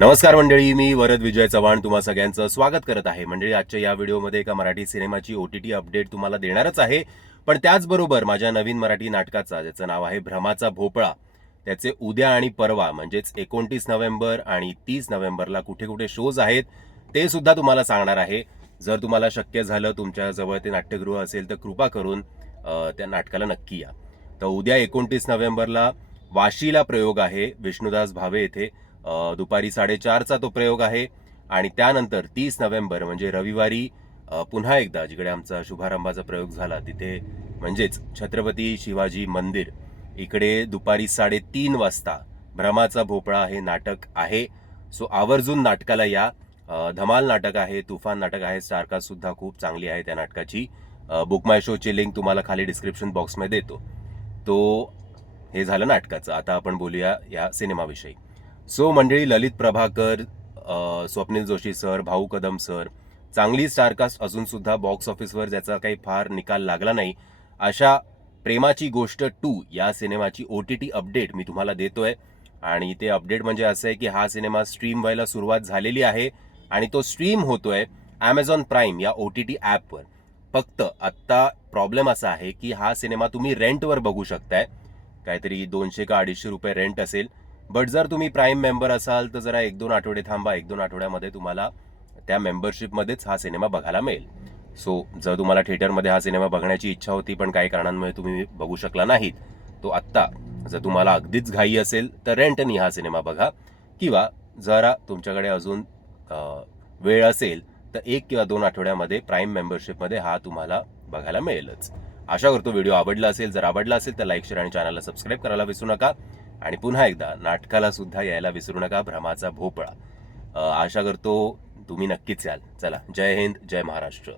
नमस्कार मंडळी, मी वरद विजय चव्हाण तुम्हा सगळ्यांचं स्वागत करत आहे. मंडळी, आजच्या या व्हिडिओमध्ये एका मराठी सिनेमाची OTT अपडेट तुम्हाला देणारच आहे. पण त्याचबरोबर माझ्या नवीन मराठी नाटकाचा, ज्याचं नाव आहे भ्रमाचा भोपळा, त्याचे उद्या आणि परवा म्हणजेच 29 नोव्हेंबर आणि 30 नोव्हेंबरला कुठे कुठे शोज आहेत ते सुद्धा तुम्हाला सांगणार आहे. जर तुम्हाला शक्य झालं, तुमच्याजवळ ते नाट्यगृह असेल तर कृपा करून त्या नाटकाला नक्की या. तर उद्या 29 नोव्हेंबरला वाशीला प्रयोग आहे विष्णुदास भावे येथे. दुपारी 4:30चा तो प्रयोग आहे. आणि त्यानंतर 30 नोव्हेंबर म्हणजे रविवारी पुन्हा एकदा जिकडे आमचा शुभारंभाचा प्रयोग झाला तिथे, म्हणजेच छत्रपती शिवाजी मंदिर इकडे दुपारी 3:30 वाजता भ्रमाचा भोपळा हे नाटक आहे. सो आवर्जून नाटकाला या. धमाल नाटक आहे, तुफान नाटक आहे. स्टारकास्ट सुद्धा खूप चांगली आहे त्या नाटकाची. बुक माय शोची लिंक तुम्हाला खाली डिस्क्रिप्शन बॉक्समध्ये देतो. तो हे झालं नाटकाचं. आता आपण बोलूया या सिनेमाविषयी. सो मंडळी, ललित प्रभाकर, स्वप्नील जोशी सर, भाऊ कदम सर, चांगली स्टारकास्ट असून सुद्धा बॉक्स ऑफिसवर ज्याचा काही फार निकाल लागला नाही, अशा प्रेमाची गोष्ट 2 या सिनेमाची OTT अपडेट मी तुम्हाला देतोय. आणि ते अपडेट म्हणजे असं आहे की हा सिनेमा स्ट्रीम व्हायला सुरुवात झालेली आहे आणि तो स्ट्रीम होतोय Amazon प्राईम या OTT ॲपवर. फक्त आत्ता प्रॉब्लेम असा आहे की हा सिनेमा तुम्ही रेंटवर बघू शकताय. काहीतरी 200 का 250 रुपये रेंट असेल. बट जर तुम्ही प्राईम मेंबर असाल तर जरा 1-2 आठवडे थांबा. 1-2 आठवड्यामध्ये तुम्हाला त्या मेंबरशिपमध्येच हा सिनेमा बघायला मिळेल. सो जर तुम्हाला थिएटरमध्ये हा सिनेमा बघण्याची इच्छा होती पण काही कारणांमुळे तुम्ही बघू शकला नाहीत, तो आत्ता जर तुम्हाला अगदीच घाई असेल तर रेंटनी हा सिनेमा बघा. किंवा जरा तुमच्याकडे अजून वेळ असेल तर 1 किंवा 2 आठवड्यामध्ये प्राईम मेंबरशिपमध्ये हा तुम्हाला बघायला मिळेलच. आशा करतो व्हिडिओ आवडला असेल. जर आवडला असेल तर लाईक, शेअर आणि चॅनलला सबस्क्राईब करायला विसरू नका. आणि पुन्हा एकदा नाटकाला सुद्धा यायला विसरू नका, भ्रमाचा भोपळा. आशा करतो तुम्ही नक्कीच याल. चला, जय हिंद, जय महाराष्ट्र.